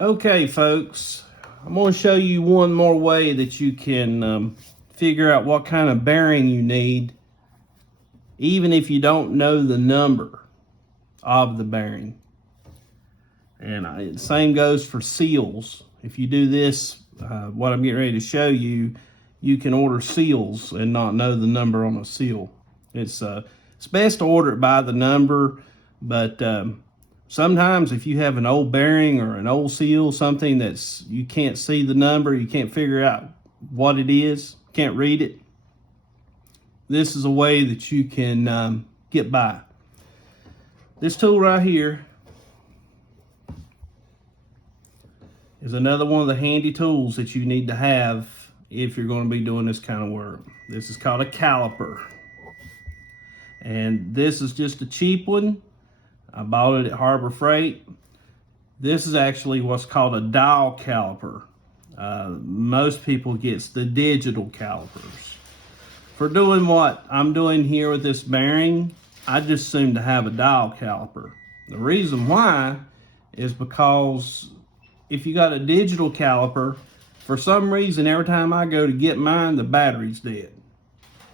Okay, folks, I'm going to show you one more way that you can figure out what kind of bearing you need, even if you don't know the number of the bearing. And the same goes for seals. If you do this, what I'm getting ready to show you, you can order seals and not know the number on a seal. It's best to order it by the number, but sometimes if you have an old bearing or an old seal, something that's you can't see the number, you can't figure out what it is, can't read it, this is a way that you can get by. This tool right here is another one of the handy tools that you need to have if you're going to be doing this kind of work. This is called a caliper. And this is just a cheap one. I bought it at Harbor Freight. This is actually what's called a dial caliper. Most people get the digital calipers. For doing what I'm doing here with this bearing, I just assume to have a dial caliper. The reason why is because if you got a digital caliper, for some reason, every time I go to get mine, the battery's dead.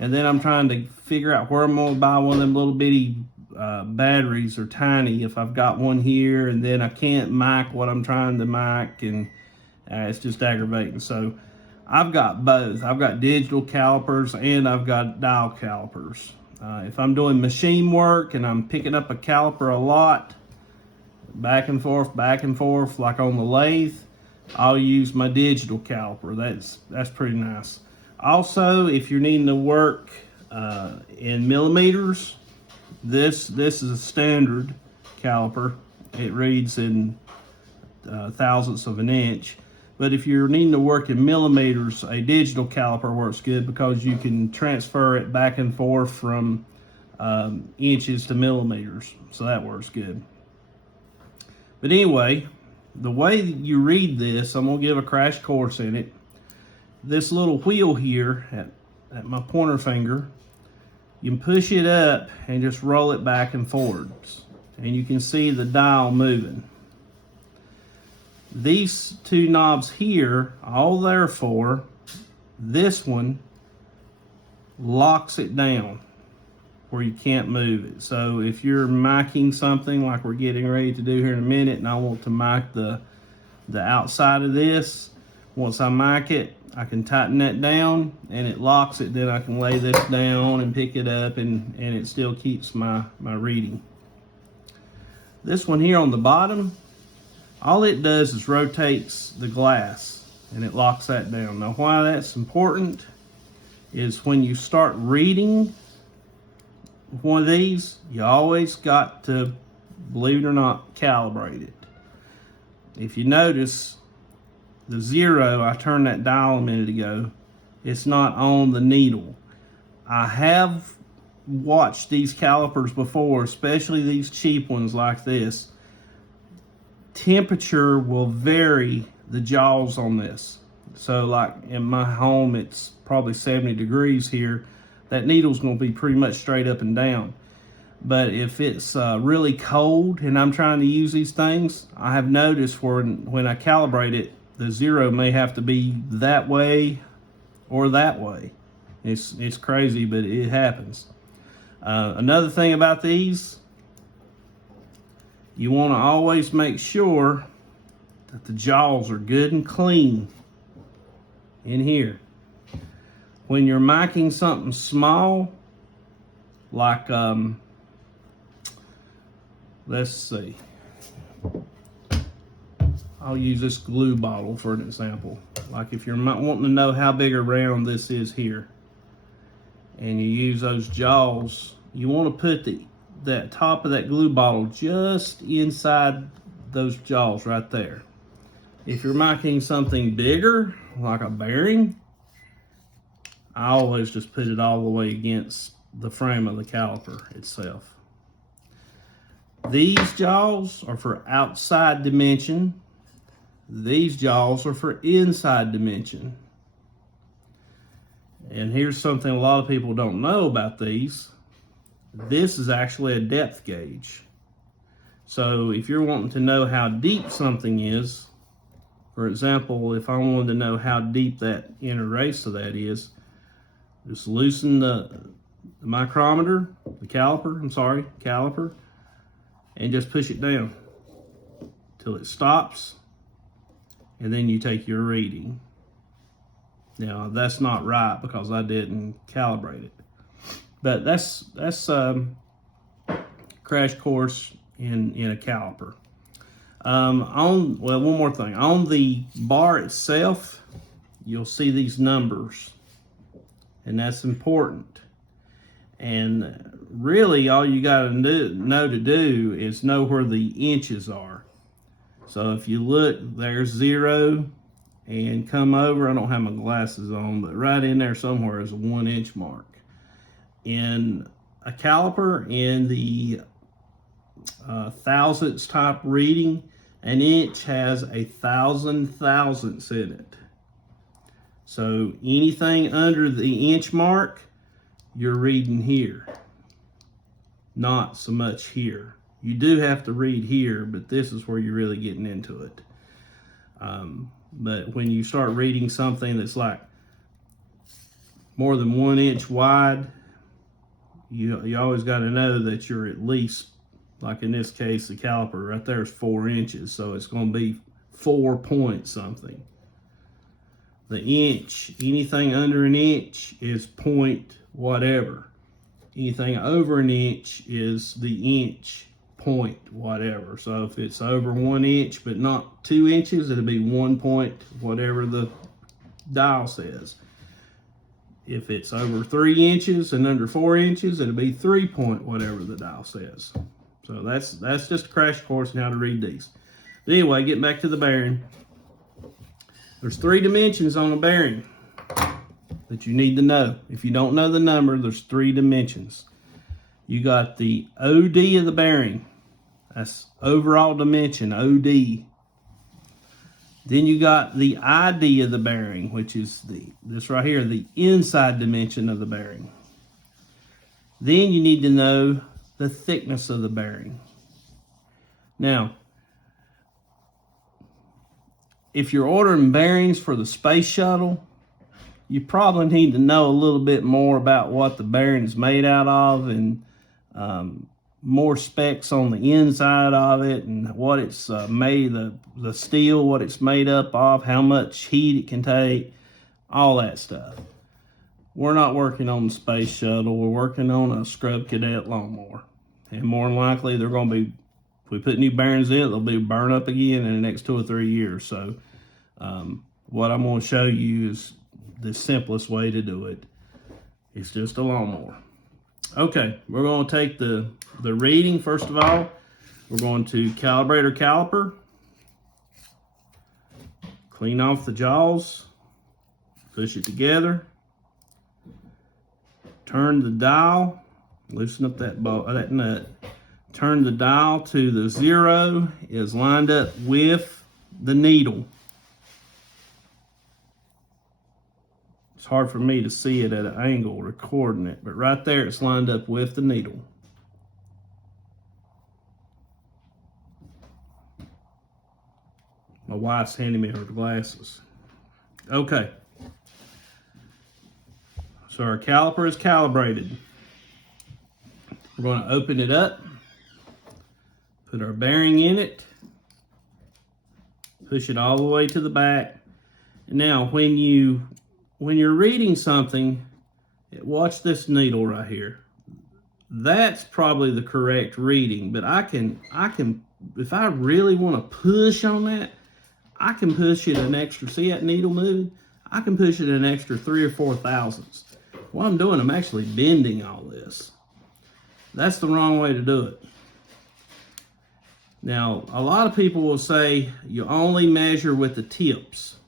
And then I'm trying to figure out where I'm going to buy one of them little bitty batteries, are tiny if I've got one here, and then I can't mic what I'm trying to mic, and it's just aggravating. So I've got both. I've got digital calipers and I've got dial calipers. If I'm doing machine work and I'm picking up a caliper a lot, back and forth, like on the lathe, I'll use my digital caliper. That's pretty nice. Also, if you're needing to work in millimeters, this is a standard caliper. It reads in thousandths of an inch. But if you're needing to work in millimeters, a digital caliper works good because you can transfer it back and forth from inches to millimeters. So that works good. But anyway, the way you read this, I'm going to give a crash course in it. This little wheel here at my pointer finger, you can push it up and just roll it back and forwards. And you can see the dial moving. These two knobs here, all they're for, this one locks it down where you can't move it. So if you're miking something like we're getting ready to do here in a minute, and I want to mic the outside of this, once I mic it, I can tighten that down and it locks it. Then I can lay this down and pick it up, and it still keeps my reading. This one here on the bottom, all it does is rotates the glass and it locks that down. Now why that's important is when you start reading one of these, you always got to, believe it or not, calibrate it. If you notice, the 0, I turned that dial a minute ago, it's not on the needle. I have watched these calipers before, especially these cheap ones like this. Temperature will vary the jaws on this. So like in my home, it's probably 70 degrees here. That needle's going to be pretty much straight up and down. But if it's really cold and I'm trying to use these things, I have noticed when I calibrate it, the 0 may have to be that way or that way. It's crazy, but it happens. Another thing about these, you want to always make sure that the jaws are good and clean in here. When you're miking something small, like, let's see, I'll use this glue bottle for an example. Like if you're wanting to know how big around this is here, and you use those jaws, you want to put that top of that glue bottle just inside those jaws right there. If you're miking something bigger, like a bearing, I always just put it all the way against the frame of the caliper itself. These jaws are for outside dimension. These jaws are for inside dimension. And here's something a lot of people don't know about these. This is actually a depth gauge. So if you're wanting to know how deep something is, For example, if I wanted to know how deep that inner race of that is, just loosen the micrometer, the caliper, and just push it down till it stops, and then you take your reading. Now that's not right because I didn't calibrate it, but that's crash course in a caliper. One more thing, on the bar itself, you'll see these numbers, and that's important. And really, all you got to do is know where the inches are. So if you look, there's 0, and come over. I don't have my glasses on, but right in there somewhere is a 1 inch mark. In a caliper, in the thousandths type reading, an inch has 1,000 thousandths in it. So anything under the inch mark, you're reading here, not so much here. You do have to read here, but this is where you're really getting into it. But when you start reading something that's like more than 1 inch wide, you always got to know that you're at least, like in this case, the caliper right there is 4 inches, so it's going to be 4 point something. The inch, anything under an inch is point whatever. Anything over an inch is the inch point whatever. So if it's over 1 inch but not 2 inches, it'll be 1 point whatever the dial says. If it's over 3 inches and under 4 inches, it'll be 3 point whatever the dial says. So that's just a crash course in how to read these. But anyway, getting back to the bearing. There's 3 dimensions on a bearing that you need to know. If you don't know the number, there's 3 dimensions. You got the OD of the bearing. That's overall dimension, OD. Then you got the ID of the bearing, which is this right here, the inside dimension of the bearing. Then you need to know the thickness of the bearing. Now, if you're ordering bearings for the space shuttle, you probably need to know a little bit more about what the bearing is made out of, and more specs on the inside of it, and what it's made, the steel, what it's made up of, how much heat it can take, all that stuff. We're not working on the space shuttle. We're working on a scrub cadet lawnmower, and more than likely they're going to be, if we put new bearings in it, they'll be burned up again in the next 2 or 3 years. So what I'm going to show you is the simplest way to do it. It's just a lawnmower. Okay, we're going to take the reading. First of all, we're going to calibrate our caliper, clean off the jaws, push it together, turn the dial, loosen up that nut, turn the dial to the 0 is lined up with the needle. It's hard for me to see it at an angle recording it, but right there it's lined up with the needle. My wife's handing me her glasses. Okay. So our caliper is calibrated. We're going to open it up, put our bearing in it, push it all the way to the back. Now, when you're reading something, watch this needle right here. That's probably the correct reading, but I can, if I really want to push on that, I can push it an extra, see that needle moving? I can push it an extra 3 or 4 thousandths. What I'm doing, I'm actually bending all this. That's the wrong way to do it. Now, a lot of people will say you only measure with the tips,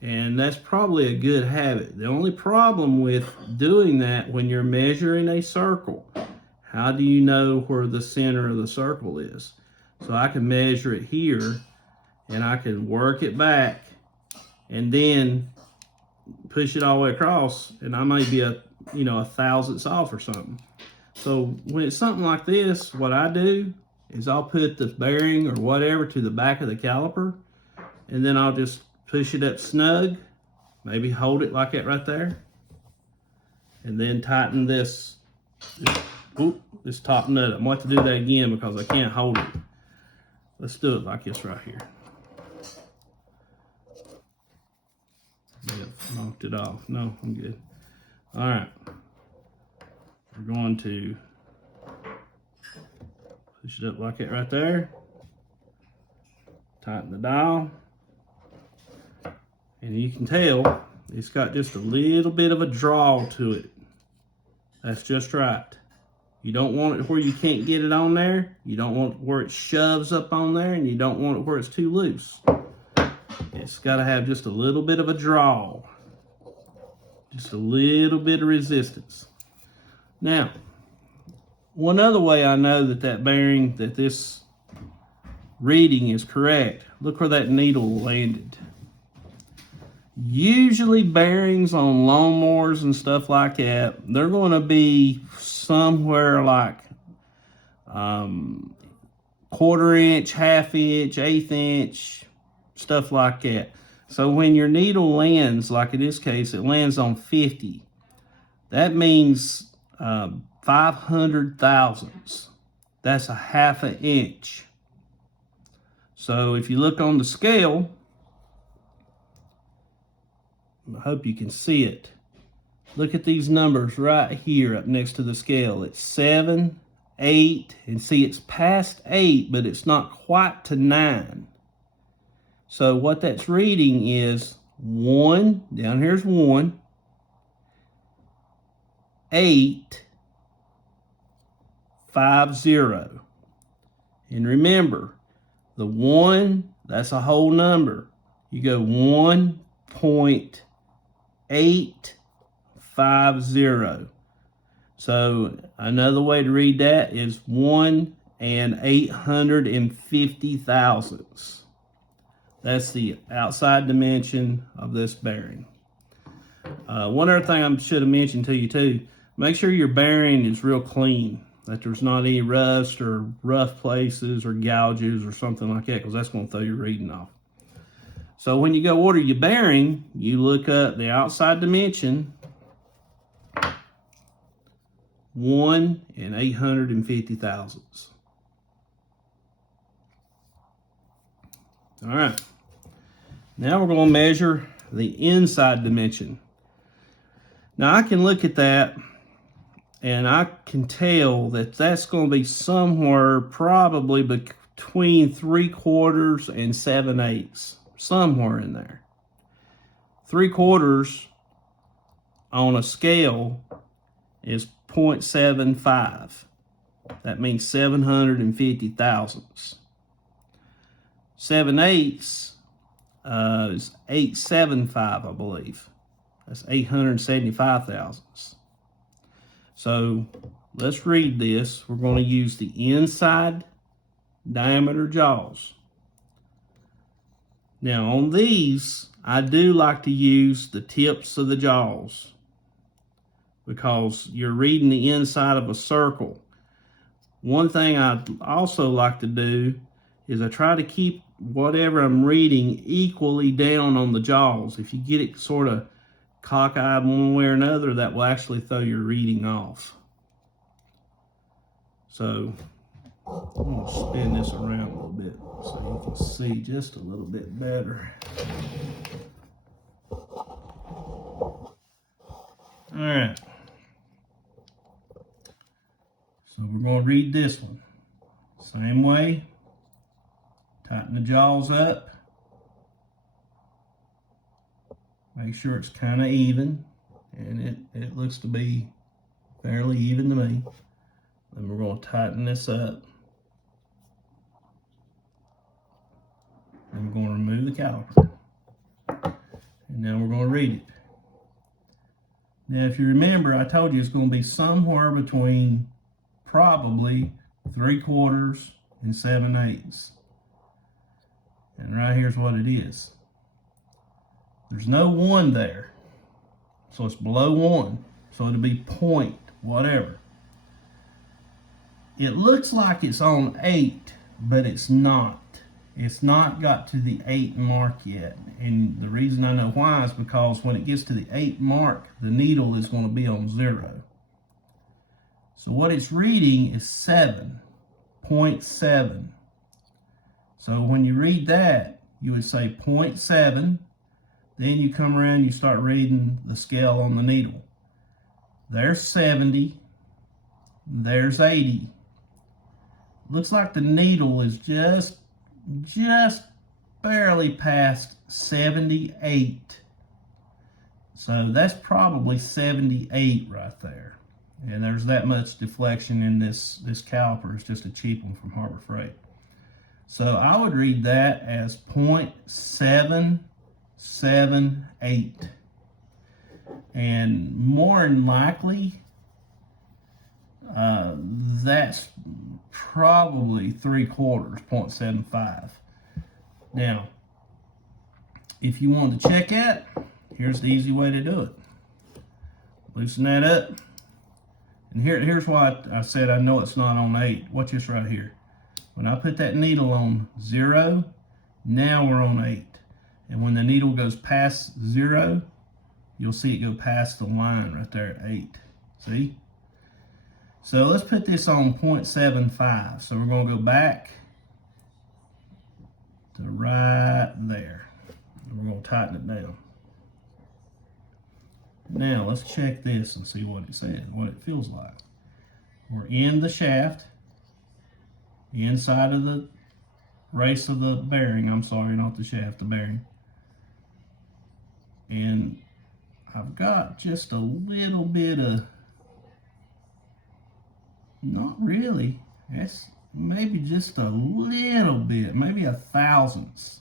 and that's probably a good habit. The only problem with doing that, when you're measuring a circle, how do you know where the center of the circle is? So I can measure it here, and I can work it back, and then push it all the way across, and I may be a thousandths off or something. So when it's something like this, what I do is I'll put the bearing or whatever to the back of the caliper, And then I'll just push it up snug, maybe hold it like that right there, and then tighten this top nut. I'm going to have to do that again because I can't hold it. Let's do it like this right here. Yep, knocked it off. No, I'm good. All right. We're going to push it up like that right there. Tighten the dial. And you can tell it's got just a little bit of a draw to it. That's just right. You don't want it where you can't get it on there. You don't want it where it shoves up on there, and you don't want it where it's too loose. It's got to have just a little bit of a draw. Just a little bit of resistance. Now, one other way I know that bearing, that this reading is correct, look where that needle landed. Usually bearings on lawnmowers and stuff like that, they're going to be somewhere like 1/4 inch, 1/2 inch, 1/8 inch, stuff like that. So when your needle lands, like in this case, it lands on 50. That means 500 thousandths. That's 1/2 inch. So if you look on the scale, I hope you can see it. Look at these numbers right here up next to the scale. It's 7, 8, and see it's past 8, but it's not quite to 9. So what that's reading is 1, down here's 1, 8, 5, 0. And remember, the 1, that's a whole number. You go 1.850. So another way to read that is 1 and 850 thousandths. That's the outside dimension of this bearing. One other thing I should have mentioned to you too, make sure your bearing is real clean, that there's not any rust or rough places or gouges or something like that, because that's going to throw your reading off. So when you go order your bearing, you look up the outside dimension, 1 and 850 thousandths. All right. Now we're going to measure the inside dimension. Now I can look at that and I can tell that that's going to be somewhere probably between 3/4 and 7/8, somewhere in there. 3/4 on a scale is 0.75. That means 750 thousandths. 7/8 is 875, I believe. That's 875 thousandths. So let's read this. We're going to use the inside diameter jaws. Now on these, I do like to use the tips of the jaws because you're reading the inside of a circle. One thing I also like to do is I try to keep whatever I'm reading equally down on the jaws. If you get it sort of cockeyed one way or another, that will actually throw your reading off. So I'm going to spin this around a little bit so you can see just a little bit better. All right. So we're going to read this one. Same way. Tighten the jaws up. Make sure it's kind of even. And it looks to be fairly even to me. Then we're going to tighten this up. And we're going to remove the caliper. And now we're going to read it. Now if you remember, I told you it's going to be somewhere between probably 3/4 and 7/8. And right here's what it is. There's no 1 there. So it's below 1. So it'll be point whatever. It looks like it's on 8, but it's not. It's not got to the 8 mark yet. And the reason I know why is because when it gets to the 8 mark, the needle is going to be on 0. So what it's reading is 7.7. So when you read that, you would say 0.7. Then you come around, you start reading the scale on the needle. There's 70. There's 80. Looks like the needle is just barely past 78. So that's probably 78 right there. And there's that much deflection in this caliper. It's just a cheap one from Harbor Freight. So I would read that as 0.778. And more than likely, that's probably 3/4, 0.75. Now, if you want to check that, here's the easy way to do it. Loosen that up. And here's why I said I know it's not on 8. Watch this right here. When I put that needle on 0, now we're on 8. And when the needle goes past 0, you'll see it go past the line right there at 8. See? So let's put this on 0.75. So we're going to go back to right there. And we're going to tighten it down. Now let's check this and see what it says, what it feels like. We're in the shaft, inside of the race of the bearing. I'm sorry, not the shaft, the bearing. And I've got just a little bit of, not really, that's maybe just a little bit, maybe a thousandth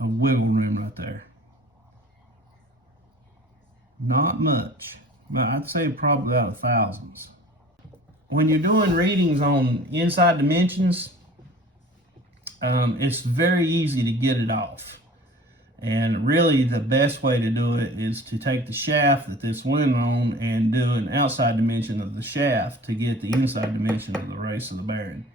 of wiggle room right there. Not much, but I'd say probably about a thousandth. When you're doing readings on inside dimensions, it's very easy to get it off. And really the best way to do it is to take the shaft that this went on and do an outside dimension of the shaft to get the inside dimension of the race of the bearing.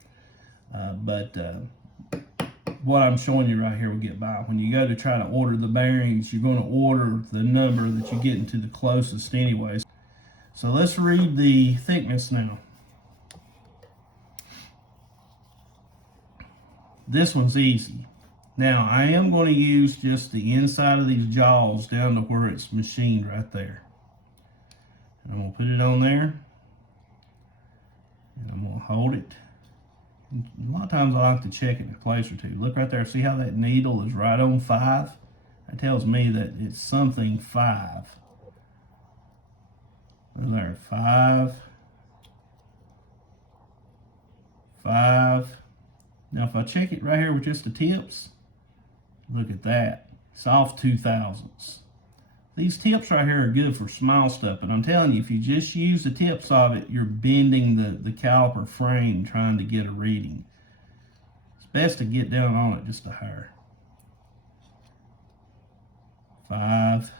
What I'm showing you right here will get by. When you go to try to order the bearings, you're going to order the number that you get into the closest anyways. So let's read the thickness now. This one's easy. Now, I am going to use just the inside of these jaws down to where it's machined right there. And I'm going to put it on there. And I'm going to hold it. A lot of times I like to check it a place or two. Look right there. See how that needle is right on 5? That tells me that it's something 5. There, 5. 5. Now if I check it right here with just the tips, look at that. It's off 0.002. These tips right here are good for small stuff, but I'm telling you, if you just use the tips of it, you're bending the caliper frame trying to get a reading. It's best to get down on it just a hair. 5.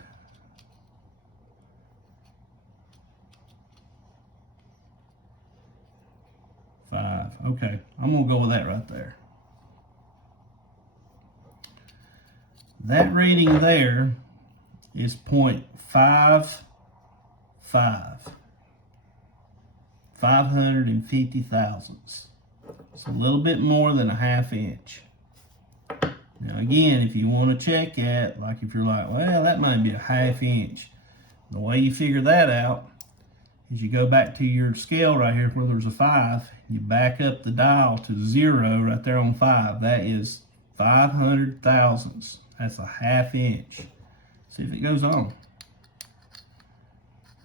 5. Okay, I'm going to go with that right there. That reading there is 0.55. 550 thousandths. It's a little bit more than a ½ inch. Now again, if you want to check it, like if you're like, well, that might be a ½ inch. The way you figure that out is you go back to your scale right here where there's a 5. You back up the dial to 0 right there on 5. That is 500 thousandths. That's a ½ inch. See if it goes on.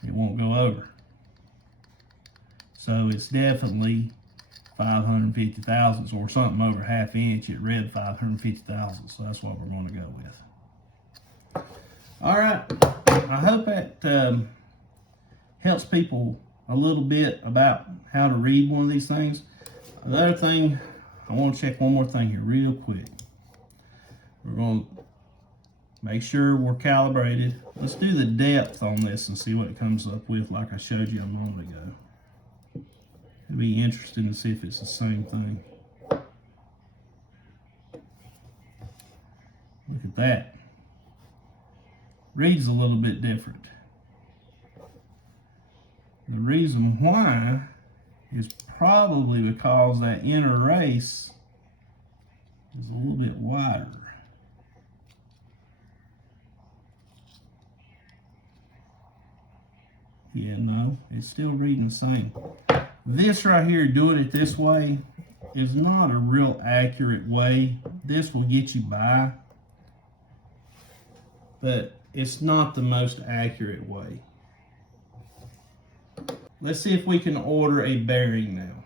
It won't go over. So it's definitely 550 thousandths or something over ½ inch. It read 550 thousandths, so that's what we're going to go with. All right, I hope that helps people a little bit about how to read one of these things. Another thing, I want to check one more thing here real quick. We're going to make sure we're calibrated. Let's do the depth on this and see what it comes up with like I showed you a moment ago. It'll be interesting to see if it's the same thing. that. Reads a little bit different. The reason why is probably because that inner race is a little bit wider. Yeah, no, it's still reading the same. This right here, doing it this way, is not a real accurate way. This will get you by, but it's not the most accurate way. Let's see if we can order a bearing now.